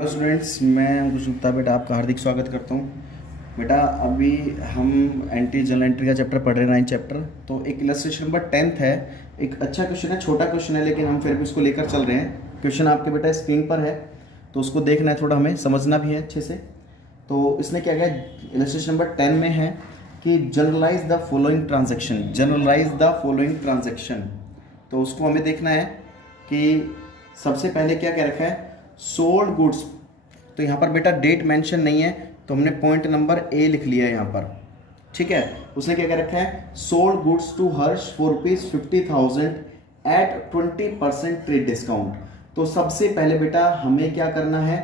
Hello students, मैं अंकुश गुप्ता बेटा आपका हार्दिक स्वागत करता हूँ। बेटा अभी हम एंटी जर्नल एंट्री का चैप्टर पढ़ रहे हैं, 9 चैप्टर। तो एक इलस्ट्रेशन नंबर 10 है। एक अच्छा क्वेश्चन है, छोटा क्वेश्चन है, लेकिन हम फिर भी उसको लेकर चल रहे हैं। क्वेश्चन आपके बेटा स्क्रीन पर है, तो उसको देखना है, थोड़ा हमें समझना भी है अच्छे से। तो इसने क्या किया, इलस्ट्रेशन नंबर 10 में है कि generalise the following transaction, generalise the following transaction. तो उसको हमें देखना है कि सबसे पहले क्या क्या रखा है, सोल्ड गुड्स। तो यहाँ पर बेटा डेट मेंशन नहीं है, तो हमने पॉइंट नंबर ए लिख लिया है यहाँ पर। ठीक है, उसने क्या क्या रखा है, sold goods to Harsh for ₹50,000 at 20% trade discount. तो सबसे पहले बेटा हमें क्या करना है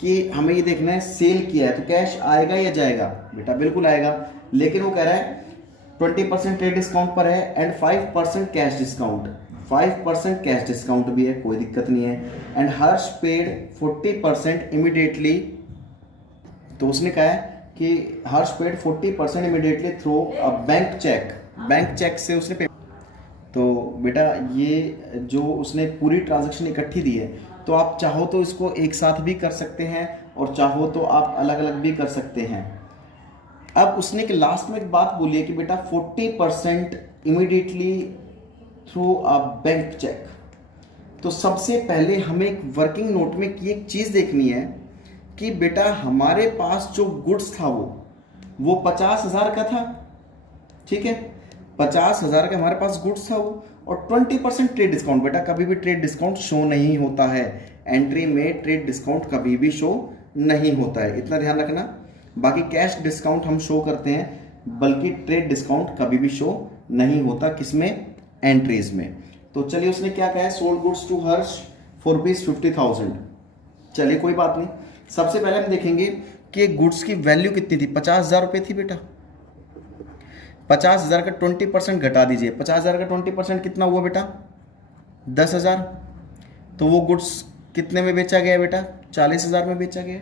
कि हमें ये देखना है सेल किया है तो कैश आएगा या जाएगा। बेटा बिल्कुल आएगा, लेकिन वो कह रहा है 20% ट्रेड डिस्काउंट पर है and 5% cash discount. 5% cash discount भी है, कोई दिक्कत नहीं है। And Harsh paid 40% immediately. तो उसने कहा है कि Harsh paid 40% immediately through a bank cheque. Bank cheque से उसने पे। तो बेटा ये जो उसने पूरी ट्रांजैक्शन इकट्ठी दी है, तो आप चाहो तो इसको एक साथ भी कर सकते हैं और चाहो तो आप अलग अलग भी कर सकते हैं। अब उसने कि लास्ट में एक बात बोली है कि बेटा 40% immediately through a bank check. तो सबसे पहले हमें एक वर्किंग नोट में की एक चीज़ देखनी है कि बेटा हमारे पास जो गुड्स था वो 50,000 का था। ठीक है, 50,000 का हमारे पास गुड्स था वो, और 20% ट्रेड डिस्काउंट। बेटा कभी भी ट्रेड डिस्काउंट शो नहीं होता है, एंट्री में ट्रेड डिस्काउंट कभी भी शो नहीं होता है, इतना ध्यान रखना। बाकी कैश डिस्काउंट हम शो करते हैं, बल्कि ट्रेड डिस्काउंट कभी भी शो नहीं होता, किसमें, एंट्रीज में। तो चलिए उसने क्या कहा है, sold goods to Harsh for ₹50,000। चलिए कोई बात नहीं, सबसे पहले हम देखेंगे कि गुड्स की वैल्यू कितनी थी। 50,000 रुपये थी बेटा। 50,000 का 20% घटा दीजिए, 50,000 का 20% कितना हुआ बेटा, 10,000। तो वो गुड्स कितने में बेचा गया बेटा, 40,000 में बेचा गया।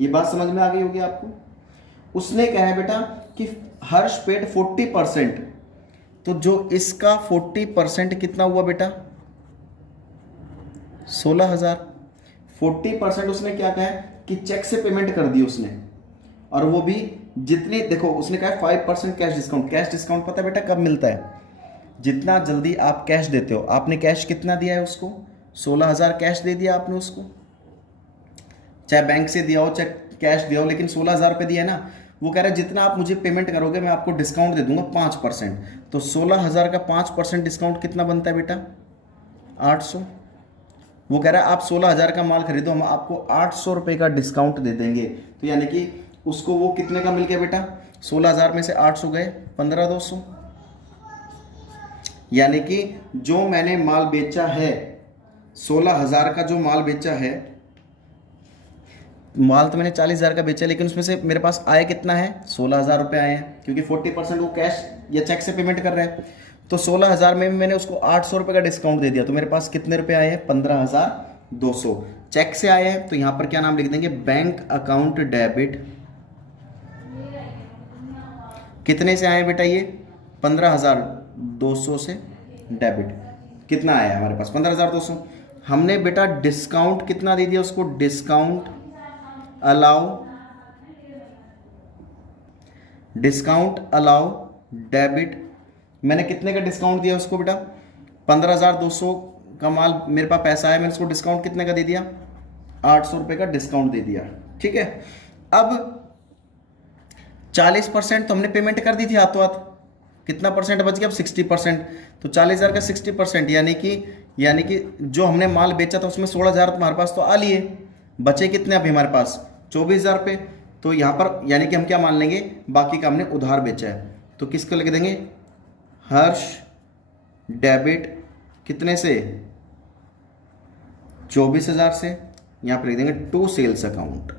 ये बात समझ में आ गई होगी आपको। उसने कहा है बेटा कि हर्ष पेड 40%। तो जो इसका 40% कितना हुआ बेटा, 16,000। 40% उसने क्या कहा है कि चेक से पेमेंट कर दी उसने, और वो भी जितनी, देखो उसने कहा 5% कैश डिस्काउंट। कैश डिस्काउंट पता है बेटा कब मिलता है, जितना जल्दी आप कैश देते हो। आपने कैश कितना दिया है उसको, 16,000 कैश दे दिया आपने उसको, चाहे बैंक से दिया हो चाहे कैश दिया हो, लेकिन 16,000 रुपये दिया है ना। वो कह रहा है जितना आप मुझे पेमेंट करोगे मैं आपको डिस्काउंट दे दूंगा 5%। तो 16,000 का 5% डिस्काउंट कितना बनता है बेटा, 800। वो कह रहा है आप 16,000 का माल खरीदो, हम आपको 800 रुपये का डिस्काउंट दे देंगे। तो यानी कि उसको वो कितने का मिल गया बेटा, 16,000 में से 800 गए 15,200। यानी कि जो मैंने माल बेचा है, 16,000 का जो माल बेचा है, माल तो मैंने 40,000 का बेचा, लेकिन उसमें से मेरे पास आया कितना है, 16,000 रुपये आए हैं, क्योंकि 40% वो कैश या चेक से पेमेंट कर रहे हैं। तो 16,000 में मैंने उसको 800 रुपये का डिस्काउंट दे दिया, तो मेरे पास कितने रुपए आए हैं, 15,200 चेक से आए हैं। तो यहाँ पर क्या नाम लिख देंगे, बैंक अकाउंट डेबिट। कितने से आए बेटा, ये 15,200 से डेबिट। कितना आया हमारे पास, 15,200। हमने बेटा डिस्काउंट कितना दे दिया उसको, discount allow, discount allow debit. मैंने कितने का डिस्काउंट दिया उसको बेटा, 15,200 का माल मेरे पास पैसा है, मैंने उसको डिस्काउंट कितने का दे दिया, 800 रुपये का डिस्काउंट दे दिया। ठीक है, अब 40% तो हमने पेमेंट कर दी थी हाथों हाथ, कितना परसेंट बच गया, अब 60%। तो 40,000 का 60%, यानी कि जो हमने माल बेचा था उसमें 16,000 तुम्हारे पास तो आ लिए, बचे कितने अभी हमारे पास, 24,000 रुपये। तो यहाँ पर यानी कि हम क्या मान लेंगे, बाकी का हमने उधार बेचा है। तो किसको लिख देंगे, हर्ष डेबिट कितने से, 24,000 से। यहाँ पर लिख देंगे टू सेल्स अकाउंट।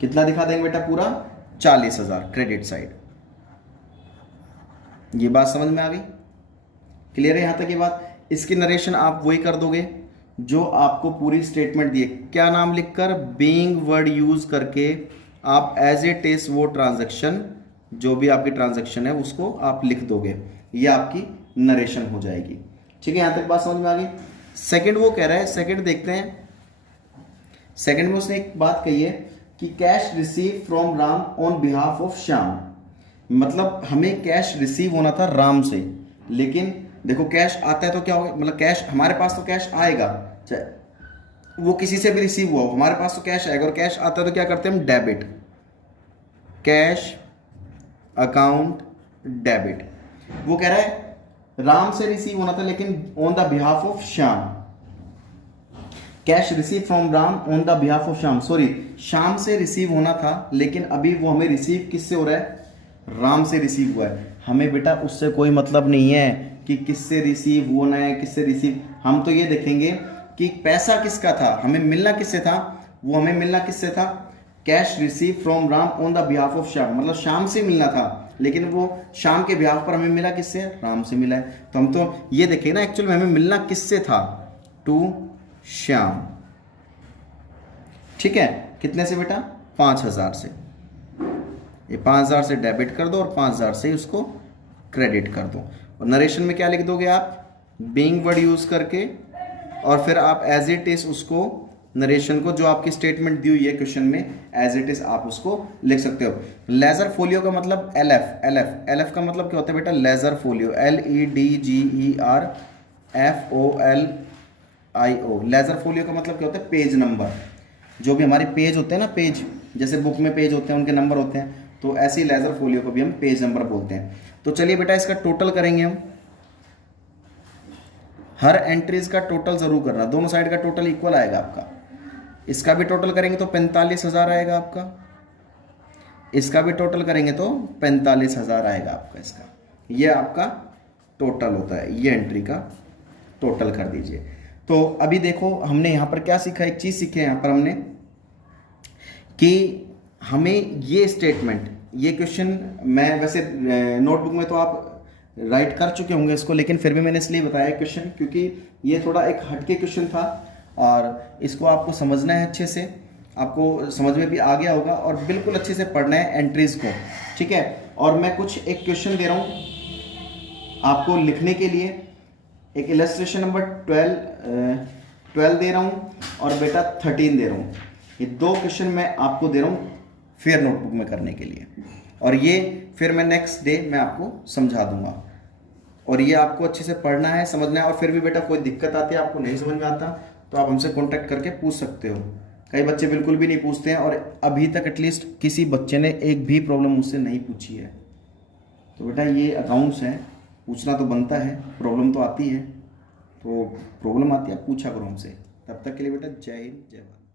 कितना दिखा देंगे बेटा, पूरा 40,000 क्रेडिट साइड। ये बात समझ में आ गई, क्लियर है यहाँ तक ये बात। इसकी नरेशन आप वही कर दोगे जो आपको पूरी स्टेटमेंट दी है, क्या नाम लिखकर, बीइंग वर्ड यूज करके आप एज इट इज वो ट्रांजैक्शन, जो भी आपकी ट्रांजैक्शन है उसको आप लिख दोगे, ये आपकी नरेशन हो जाएगी। ठीक है, यहाँ तक बात समझ में आ गई। सेकंड वो कह रहा है, सेकंड देखते हैं। सेकंड में उसने एक बात कही है कि cash receive from Ram on behalf of Shyam. मतलब हमें कैश रिसीव होना था राम से, लेकिन देखो कैश आता है तो क्या होगा, मतलब कैश हमारे पास तो कैश आएगा, चाहे वो किसी से भी रिसीव हुआ हो, हमारे पास तो कैश आएगा। और कैश आता है तो क्या करते हैं हम, डेबिट, कैश अकाउंट डेबिट। वो कह रहा है राम से रिसीव होना था लेकिन on the behalf of Shyam. Cash receive from Ram on the behalf of Shyam, sorry Shyam से रिसीव होना था, लेकिन अभी वो हमें रिसीव किससे हो रहा है, राम से रिसीव हुआ है। हमें बेटा उससे कोई मतलब नहीं है कि किससे रिसीव होना है, किससे रिसीव, हम तो ये देखेंगे कि पैसा किसका था, हमें मिलना किससे था, वो हमें मिलना किससे था, cash receive from Ram on the behalf of Shyam, मतलब श्याम से मिलना था, लेकिन वो श्याम के बिहाफ पर हमें मिला किससे, राम से मिला है। तो हम तो ये देखें ना एक्चुअल में हमें मिलना किससे था, टू श्याम। ठीक है, कितने से बेटा, 5000 से। ये 5000 से डेबिट कर दो और 5000 से उसको क्रेडिट कर दो। और नरेशन में क्या लिख दोगे आप, बीइंग वर्ड यूज करके, और फिर आप एज इट इज उसको नरेशन को, जो आपकी स्टेटमेंट दी हुई है क्वेश्चन में, एज इट इज आप उसको लिख सकते हो। लेजर फोलियो का मतलब LF, LF का मतलब क्या होता है बेटा, ledger folio, LEDGERFOLIO। Ledger folio का मतलब क्या होता है, पेज नंबर। जो भी हमारे पेज होते हैं ना, पेज जैसे बुक में पेज होते हैं उनके नंबर होते हैं, तो ऐसे ही लेजर फोलियो को भी हम पेज नंबर बोलते हैं। तो चलिए बेटा इसका टोटल करेंगे हम। हर एंट्रीज का टोटल जरूर करना, दोनों साइड का टोटल इक्वल आएगा आपका। इसका भी टोटल करेंगे तो 45,000 आएगा आपका, इसका भी टोटल करेंगे तो 45,000 आएगा आपका। इसका ये आपका टोटल होता है, ये एंट्री का टोटल कर दीजिए। तो अभी देखो हमने यहाँ पर क्या सीखा, एक चीज़ सीखे यहाँ पर हमने कि हमें ये स्टेटमेंट, ये क्वेश्चन मैं वैसे नोटबुक में तो आप राइट कर चुके होंगे इसको, लेकिन फिर भी मैंने इसलिए बताया क्वेश्चन क्योंकि ये थोड़ा एक हटके क्वेश्चन था और इसको आपको समझना है अच्छे से, आपको समझ में भी आ गया होगा और बिल्कुल अच्छे से पढ़ना है एंट्रीज को। ठीक है, और मैं कुछ एक क्वेश्चन दे रहा हूँ आपको लिखने के लिए, एक इलस्ट्रेशन नंबर 12 दे रहा हूँ और बेटा 13 दे रहा हूँ। ये दो क्वेश्चन मैं आपको दे रहा हूँ फेयर नोटबुक में करने के लिए, और ये फिर मैं नेक्स्ट डे मैं आपको समझा दूंगा। और ये आपको अच्छे से पढ़ना है, समझना है। और फिर भी बेटा कोई दिक्कत आती है, आपको नहीं समझ में आता, तो आप हमसे कांटेक्ट करके पूछ सकते हो। कई बच्चे बिल्कुल भी नहीं पूछते हैं, और अभी तक एटलीस्ट किसी बच्चे ने एक भी प्रॉब्लम मुझसे नहीं पूछी है। तो बेटा ये अकाउंट्स हैं, पूछना तो बनता है, प्रॉब्लम तो आती है, तो प्रॉब्लम आती है पूछा करो हमसे। तब तक के लिए बेटा जय हिंद जय भारत।